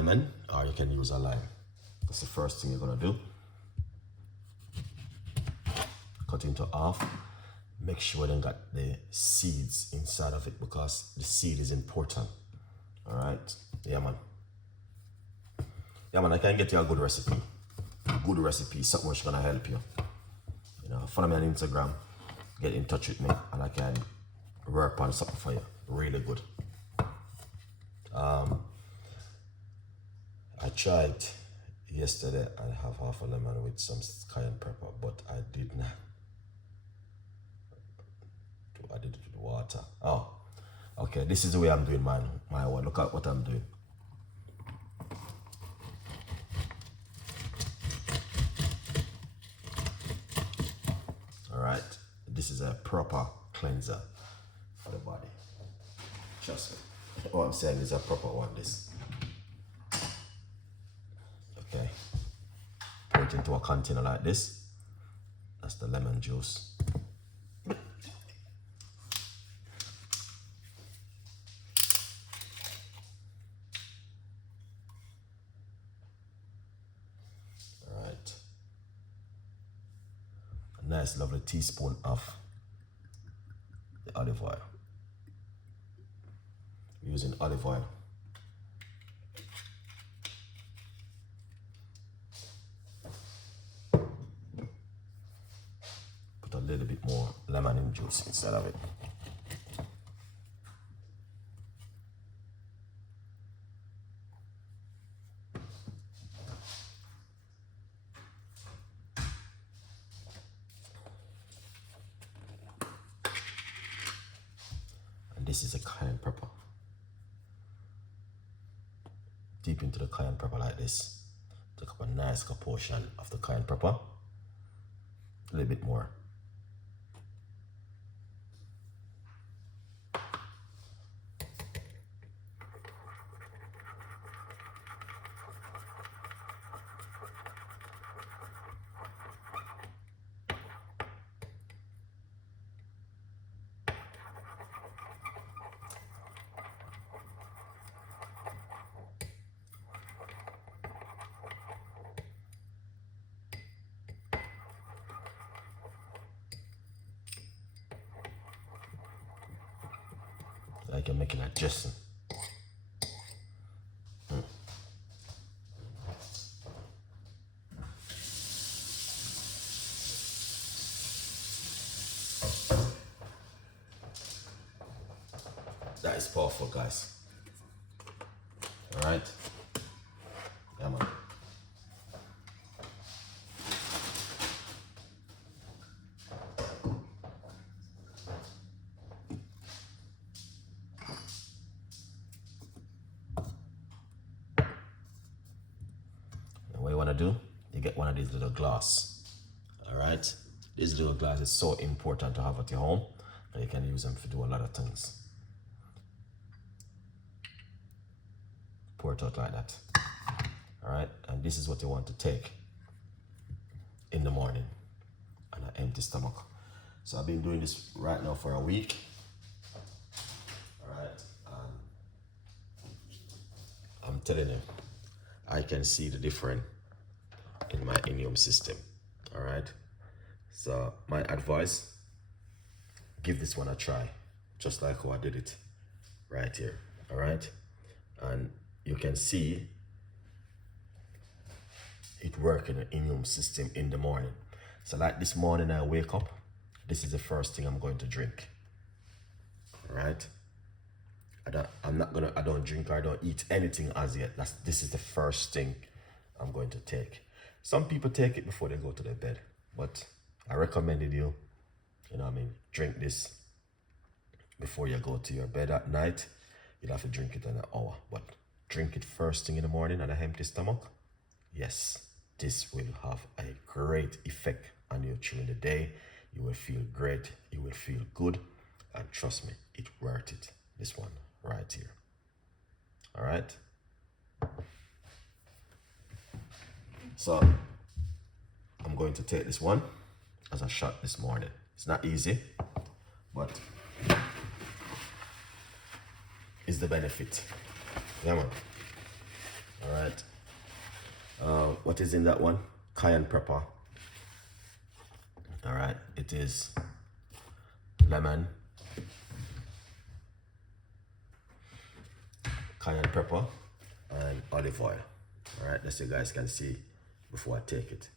lemon, or you can use a lime. That's the first thing you're gonna do. Cut into half. Make sure you got the seeds inside of it because the seed is important. All right, yeah man. Yeah man, I can get you a good recipe. Good recipe, something which gonna help you. You know, follow me on Instagram, get in touch with me, and I can work on something for you. Really good. I tried yesterday. I have half a lemon with some cayenne pepper, but I did not. I did it with water. Oh, okay. This is the way I'm doing my one. Look at what I'm doing. All right. This is a proper cleanser for the body. Trust me. What I'm saying is a proper one. This. Okay. Pour it into a container like this. That's the lemon juice. Nice lovely teaspoon of the olive oil. We're using olive oil. Put a little bit more lemon juice inside of it. This is a cayenne pepper. Deep into the cayenne pepper like this. Take up a nice portion of the cayenne pepper. A little bit more. Like you're making a dressing. That is powerful, guys. All right. Yeah, man. What you want to do, you get one of these little glass. All right. This little glass is so important to have at your home, and you can use them to do a lot of things. Pour it out like that. All right, and this is what you want to take in the morning on an empty stomach. So I've been doing this right now for a week. All right, I'm telling you, I can see the difference in my immune system. All right, so my advice, give this one a try, just like how I did it right here. All right, and you can see it working the immune system in the morning. So like this morning I wake up, this is the first thing I'm going to drink. All right, I don't drink or I don't eat anything as yet. This is the first thing I'm going to take. Some people take it before they go to their bed, but I recommended you know what I mean, drink this before you go to your bed at night. You'll have to drink it in an hour, but drink it first thing in the morning on an empty stomach. Yes, this will have a great effect on you during the day. You will feel great, you will feel good, and trust me, it's worth it. This one right here. All right. So I'm going to take this one as a shot this morning. It's not easy, but it's the benefit. Yeah, man. All What is in that one? Cayenne pepper. All right, it is lemon, cayenne pepper, and olive oil. All right, that's so you guys can see before I take it.